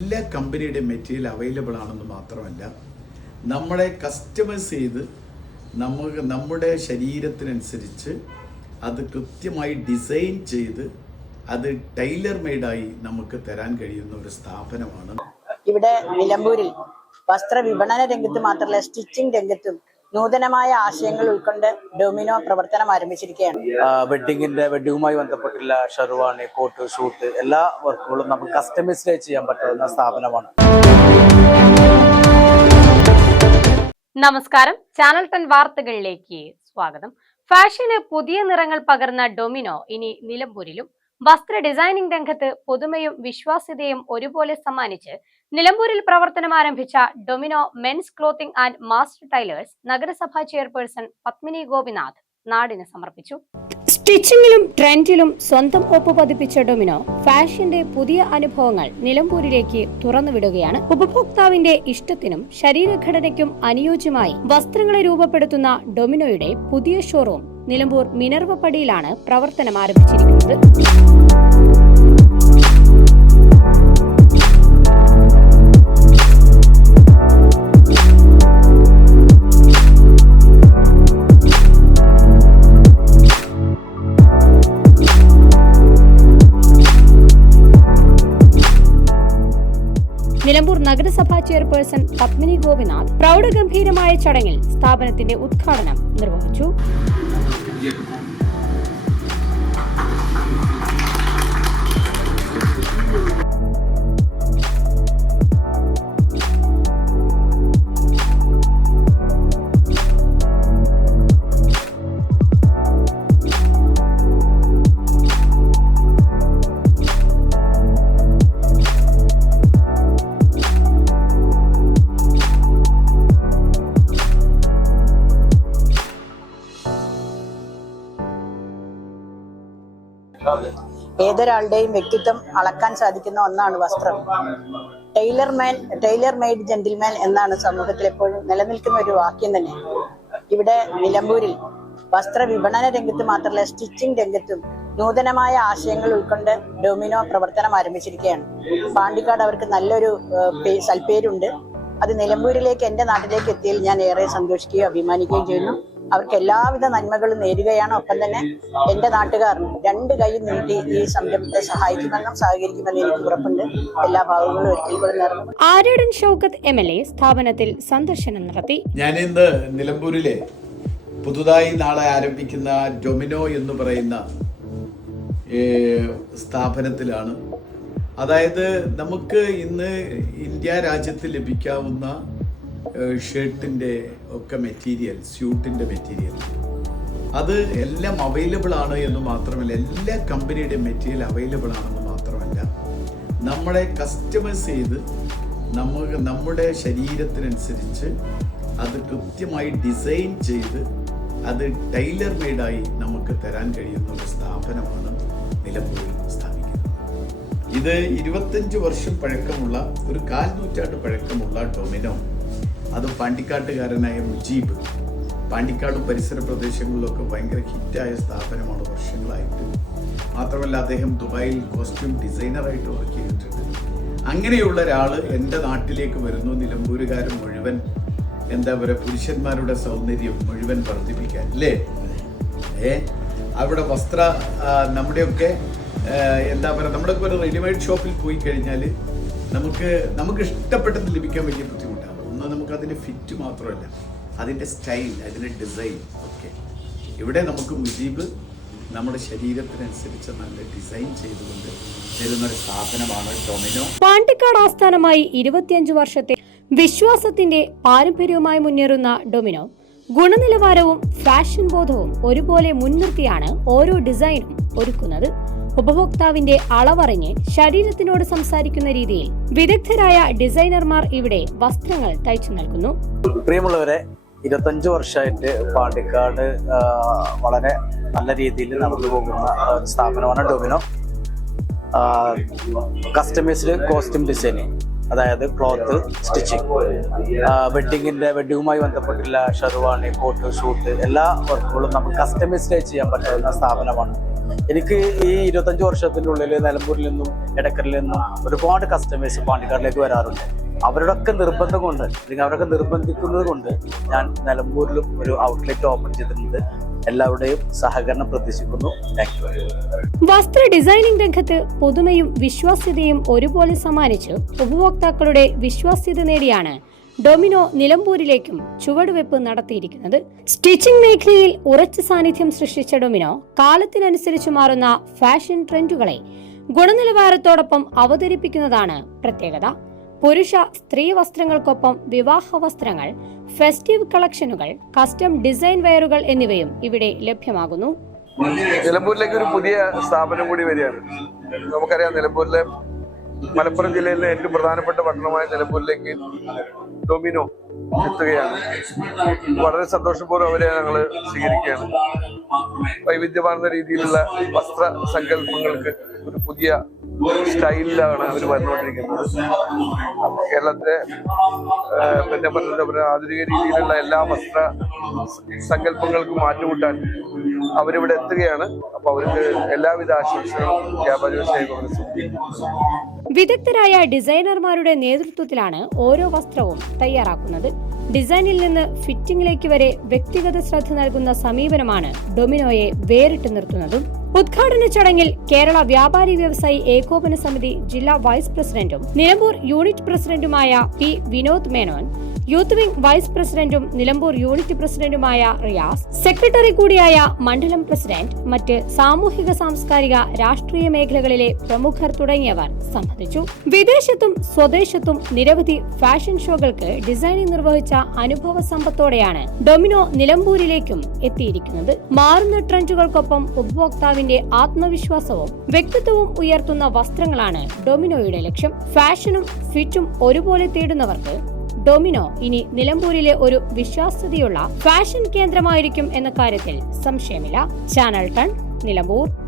എല്ലാ കമ്പനിയുടെ material available ആണെന്ന് മാത്രമല്ല നമ്മളെ കസ്റ്റമൈസ് ചെയ്ത് നമുക്ക് നമ്മുടെ ശരീരത്തിനനുസരിച്ച് അത് കൃത്യമായി ഡിസൈൻ ചെയ്ത് അത് ടൈലർ മെയ്ഡായി നമുക്ക് തരാൻ കഴിയുന്ന ഒരു സ്ഥാപനമാണ്. ഇവിടെ നിലമ്പൂരിൽ വസ്ത്ര വിപണന രംഗത്ത് മാത്രമല്ല സ്റ്റിച്ചിങ് രംഗത്തും നൂതനമായ ആശയങ്ങൾ ഉൾക്കൊണ്ട് ഡൊമിനോ പ്രവർത്തനം ആരംഭിച്ചിരിക്കുകയാണ്. വെഡിങ്ങിന്റെ വെഡിങ്ങുമായി ബന്ധപ്പെട്ടുള്ള ഷെർവാണി കോട്ട് ഷൂട്ട് എല്ലാ വർക്കുകളും നമുക്ക് കസ്റ്റമൈസ്ഡ് ചെയ്യാൻ പറ്റുന്ന സ്ഥാപനമാണ്. നമസ്കാരം. ചാനൽ ടെൻ വാർത്തകളിലേക്ക് സ്വാഗതം. ഫാഷന് പുതിയ നിറങ്ങൾ പകർന്ന ഡൊമിനോ ഇനി നിലമ്പൂരിലും. വസ്ത്ര ഡിസൈനിംഗ് രംഗത്ത് പുതുമയും വിശ്വാസ്യതയും ഒരുപോലെ സമ്മാനിച്ച് നിലമ്പൂരിൽ പ്രവർത്തനം ആരംഭിച്ച Domino men's clothing and master tailors നഗരസഭാ ചെയർപേഴ്സൺ പത്മിനി ഗോപിനാഥ് നാടിന് സമർപ്പിച്ചു. സ്റ്റിച്ചിങ്ങിലും ട്രെൻഡിലും സ്വന്തം ഒപ്പ് പതിപ്പിച്ച ഡൊമിനോ ഫാഷന്റെ പുതിയ അനുഭവങ്ങൾ നിലമ്പൂരിലേക്ക് തുറന്നുവിടുകയാണ്. ഉപഭോക്താവിന്റെ ഇഷ്ടത്തിനും ശരീരഘടനയ്ക്കും അനുയോജ്യമായി വസ്ത്രങ്ങളെ രൂപപ്പെടുത്തുന്ന ഡൊമിനോയുടെ പുതിയ ഷോറൂം നിലമ്പൂർ മിനർവപ്പടിയിലാണ് പ്രവർത്തനം ആരംഭിച്ചിരിക്കുന്നത്. നിലമ്പൂർ നഗരസഭാ ചെയർപേഴ്സൺ പത്മിനി ഗോപിനാഥ് പ്രൗഢഗംഭീരമായ ചടങ്ങിൽ സ്ഥാപനത്തിന്റെ ഉദ്ഘാടനം നിർവഹിച്ചു. где-то. ഏതൊരാളുടെയും വ്യക്തിത്വം അളക്കാൻ സാധിക്കുന്ന ഒന്നാണ് വസ്ത്രം. Tailor man tailor made gentleman എന്നാണ് സമൂഹത്തിൽ എപ്പോഴും നിലനിൽക്കുന്ന ഒരു വാക്യം തന്നെ. ഇവിടെ നിലമ്പൂരിൽ വസ്ത്ര വിപണന രംഗത്ത് മാത്രമല്ല സ്റ്റിച്ചിങ് രംഗത്തും നൂതനമായ ആശയങ്ങൾ ഉൾക്കൊണ്ട് ഡൊമിനോ പ്രവർത്തനം ആരംഭിച്ചിരിക്കുകയാണ്. പാണ്ടിക്കാട് അവർക്ക് നല്ലൊരു സൽപ്പേരുണ്ട്. അത് നിലമ്പൂരിലേക്ക് എന്റെ നാട്ടിലേക്ക് എത്തിയതിൽ ഞാൻ ഏറെ സന്തോഷിക്കുകയും അഭിമാനിക്കുകയും ചെയ്യുന്നു. അവർക്ക് എല്ലാവിധ നന്മകളും നേരുകയാണ്. ഒപ്പം തന്നെ എന്റെ നാട്ടുകാർ രണ്ട് കൈ നീട്ടി ഈ സംരംഭത്തെ സഹായിക്കുമെന്നും സഹകരിക്കുമെന്നും എനിക്ക് ഉറപ്പുണ്ട്. എല്ലാ ഭാഗങ്ങളും ഒരിക്കൽ കൂടെ നേർന്നു Aryadan Shoukath M L A സ്ഥാപനത്തിൽ സന്ദർശനം നടത്തി. ഞാൻ ഇന്ന് നിലമ്പൂരിലെ പുതുതായി നാളെ ആരംഭിക്കുന്ന ഡൊമിനോ എന്ന് പറയുന്ന സ്ഥാപനത്തിലാണ്. അതായത് നമുക്ക് ഇന്ന് ഇന്ത്യ രാജ്യത്ത് ലഭിക്കാവുന്ന ഷർട്ടിന്റെ ഒക്കെ മെറ്റീരിയൽ സ്യൂട്ടിന്റെ മെറ്റീരിയൽ. അത് എല്ലാം അവൈലബിൾ ആണ് എന്ന് മാത്രമല്ല എല്ലാ കമ്പനിയുടെയും മെറ്റീരിയൽ അവൈലബിൾ ആണെന്ന് മാത്രമല്ല നമ്മളെ കസ്റ്റമൈസ് ചെയ്ത് നമുക്ക് നമ്മുടെ ശരീരത്തിനനുസരിച്ച് അത് കൃത്യമായി ഡിസൈൻ ചെയ്ത് അത് ടൈലർ മെയ്ഡായി നമുക്ക് തരാൻ കഴിയുന്ന ഒരു സ്ഥാപനമാണ് നിലമ്പൂരിൽ സ്ഥാപിക്കുന്നത്. ഇത് ഇരുപത്തഞ്ച് വർഷം പഴക്കമുള്ള ഒരു കാൽ നൂറ്റാണ്ട് പഴക്കമുള്ള ഡൊമിനോ. അത് പാണ്ടിക്കാട്ടുകാരനായ മുജീബ്. പാണ്ടിക്കാട് പരിസര പ്രദേശങ്ങളിലൊക്കെ ഭയങ്കര ഹിറ്റായ സ്ഥാപനമാണ് വർഷങ്ങളായിട്ട്. മാത്രമല്ല അദ്ദേഹം ദുബായിൽ കോസ്റ്റ്യൂം ഡിസൈനറായിട്ട് വർക്ക് ചെയ്തിട്ടുണ്ട്. അങ്ങനെയുള്ള ഒരാൾ എന്റെ നാട്ടിലേക്ക് വരുന്നു. നിലമ്പൂരുകാരൻ മുഴുവൻ എന്താ പറയുക പുരുഷന്മാരുടെ സൗന്ദര്യം മുഴുവൻ വർദ്ധിപ്പിക്കാൻ അല്ലേ? ഏ? അവിടെ വസ്ത്ര നമ്മുടെയൊക്കെ എന്താ പറയുക നമ്മുടെയൊക്കെ ഒരു റെഡിമെയ്ഡ് ഷോപ്പിൽ പോയി കഴിഞ്ഞാൽ നമുക്ക് നമുക്ക് ഇഷ്ടപ്പെട്ടത് ലഭിക്കാൻ വലിയ ബുദ്ധിമുട്ടാണ്. നമുക്ക് അതിന്റെ ഫിറ്റ് മാത്രമല്ല. അതിന്റെ സ്റ്റൈൽ അതിന്റെ ഡിസൈൻ ഒക്കെ. ഇവിടെ നമുക്ക് മുജീബ് നമ്മുടെ ശരീരത്തിനനുസരിച്ച് നല്ല ഡിസൈൻ ചെയ്തുകൊണ്ട് തരുന്ന ഒരു സ്ഥാപനമാണ് ഡൊമിനോ പാണ്ടിക്കാട് ആസ്ഥാനമായി ഇരുപത്തിയഞ്ച് വർഷത്തെ വിശ്വാസത്തിന്റെ പാരമ്പര്യവുമായി മുന്നേറുന്ന ഡൊമിനോ ഗുണനിലവാരവും ഫാഷൻ ബോധവും ഒരുപോലെ മുൻനിർത്തിയാണ് ഓരോ ഡിസൈനും ഒരുക്കുന്നത്. ഉപഭോക്താവിന്റെ അളവറിഞ്ഞ് ശരീരത്തിനോട് സംസാരിക്കുന്ന രീതിയിൽ വിദഗ്ധരായ ഡിസൈനർമാർ ഇവിടെ വസ്ത്രങ്ങൾ തയ്ച്ചു നൽകുന്നു. പ്രിയമുള്ളവരെ ഇരുപത്തഞ്ച് വർഷമായിട്ട് പാണ്ടിക്കാട് വളരെ നല്ല രീതിയിൽ നടന്നു പോകുന്ന സ്ഥാപനമാണ് ഡൊമിനോ. കസ്റ്റമൈസ്ഡ് കോസ്റ്റ്യൂം ഡിസൈനിങ് അതായത് ക്ലോത്ത് സ്റ്റിച്ചിങ് വെഡിങ്ങിന്റെ വെഡിങ്ങുമായി ബന്ധപ്പെട്ടുള്ള ഷെർവാണി കോട്ട് ഷൂട്ട് എല്ലാ വർക്കുകളും നമുക്ക് കസ്റ്റമൈസ്ഡായി ചെയ്യാൻ പറ്റുന്ന സ്ഥാപനമാണ്. എനിക്ക് ഈ ഇരുപത്തഞ്ച് വർഷത്തിനുള്ളിൽ നിലമ്പൂരിൽ നിന്നും എടക്കറിൽ നിന്നും ഒരുപാട് കസ്റ്റമേഴ്സ് പാണ്ടിക്കാടിലേക്ക് വരാറുണ്ട്. അവരുടെയൊക്കെ നിർബന്ധം കൊണ്ട് അല്ലെങ്കിൽ അവരൊക്കെ നിർബന്ധിക്കുന്നത് കൊണ്ട് ഞാൻ നിലമ്പൂരിലും ഒരു ഔട്ട്ലെറ്റ് ഓപ്പൺ ചെയ്തിട്ടുണ്ട്. എല്ലാവരുടെയും സഹകരണം പ്രതീക്ഷിക്കുന്നു. വസ്ത്ര ഡിസൈനിംഗ് രംഗത്ത് പുതുമയും വിശ്വാസ്യതയും ഒരുപോലെ സമ്മാനിച്ച് ഉപഭോക്താക്കളുടെ വിശ്വാസ്യത നേടിയാണ് ഡൊമിനോ നിലമ്പൂരിലേക്കും ചുവടുവെപ്പ് നടത്തിയിരിക്കുന്നത്. സ്റ്റിച്ചിംഗ് മേഖലയിൽ ഉറച്ച സാന്നിധ്യം സൃഷ്ടിച്ച ഡൊമിനോ കാലത്തിനനുസരിച്ച് മാറുന്ന ഫാഷൻ ട്രെൻഡുകളെ ഗുണനിലവാരത്തോടൊപ്പം അവതരിപ്പിക്കുന്നതാണ് പ്രത്യേകത. പുരുഷ സ്ത്രീ വസ്ത്രങ്ങൾക്കൊപ്പം വിവാഹ വസ്ത്രങ്ങൾ ഫെസ്റ്റീവ് കളക്ഷനുകൾ കസ്റ്റം ഡിസൈൻ വെയറുകൾ എന്നിവയും ഇവിടെ ലഭ്യമാകുന്നു. നിലമ്പൂരിലേക്ക് ഒരു പുതിയ സ്ഥാപനം കൂടി വരികയാണ്. നമുക്കറിയാം നിലമ്പൂരിലെ മലപ്പുറം ജില്ലയിലെ ഏറ്റവും പ്രധാനപ്പെട്ട പട്ടണമായ നിലമ്പൂരിലേക്ക് ഡൊമിനോ എത്തുകയാണ്. വളരെ സന്തോഷപൂർവം അവരെ ഞങ്ങൾ സ്വീകരിക്കുകയാണ്. വൈവിധ്യമാർന്ന രീതിയിലുള്ള വസ്ത്ര സങ്കല്പങ്ങൾക്ക് ഒരു പുതിയ സ്റ്റൈലിലാണ് അവർ വന്നുകൊണ്ടിരിക്കുന്നത്. കേരളത്തിലെ പിന്നെ പറഞ്ഞ ആധുനിക രീതിയിലുള്ള എല്ലാ വസ്ത്ര സങ്കല്പങ്ങൾക്കും മാറ്റുകൂട്ടാൻ അവരിവിടെ എത്തുകയാണ്. അപ്പൊ അവർക്ക് എല്ലാവിധ ആശംസകളും വ്യാപാര വ്യവസായ കോൺഗ്രസ്. വിദഗ്ധരായ ഡിസൈനർമാരുടെ നേതൃത്വത്തിലാണ് ഓരോ വസ്ത്രവും തയ്യാറാക്കുന്നത്. ഡിസൈനിൽ നിന്ന് ഫിറ്റിംഗിലേക്ക് വരെ വ്യക്തിഗത ശ്രദ്ധ നൽകുന്ന സമീപനമാണ് ഡൊമിനോയെ വേറിട്ട് നിർത്തുന്നതും. ഉദ്ഘാടന ചടങ്ങിൽ കേരള വ്യാപാരി വ്യവസായി ഏകോപന സമിതി ജില്ലാ വൈസ് പ്രസിഡന്റും നിലമ്പൂർ യൂണിറ്റ് പ്രസിഡന്റുമായ P Vinod Menon youth wing vice പ്രസിഡന്റും നിലമ്പൂർ യൂണിറ്റ് പ്രസിഡന്റുമായ റിയാസ് സെക്രട്ടറി കൂടിയായ മണ്ഡലം പ്രസിഡന്റ് മറ്റ് സാമൂഹിക സാംസ്കാരിക രാഷ്ട്രീയ മേഖലകളിലെ പ്രമുഖർ തുടങ്ങിയവർ സംബന്ധിച്ചു. വിദേശത്തും സ്വദേശത്തും നിരവധി ഫാഷൻ ഷോകൾക്ക് ഡിസൈനിംഗ് നിർവഹിച്ച അനുഭവ സമ്പത്തോടെയാണ് ഡൊമിനോ നിലമ്പൂരിലേക്കും എത്തിയിരിക്കുന്നത്. മാറുന്ന ട്രെൻഡുകൾക്കൊപ്പം ഉപഭോക്താവിന്റെ ആത്മവിശ്വാസവും വ്യക്തിത്വവും ഉയർത്തുന്ന വസ്ത്രങ്ങളാണ് ഡൊമിനോയുടെ ലക്ഷ്യം. ഫാഷനും ഫിറ്റും ഒരുപോലെ തേടുന്നവർക്ക് ഡൊമിനോ ഇനി നിലമ്പൂരിലെ ഒരു വിശ്വാസ്യതയുള്ള ഫാഷൻ കേന്ദ്രമായിരിക്കും എന്ന കാര്യത്തിൽ സംശയമില്ല. ചാനൽ ടൺ നിലമ്പൂർ.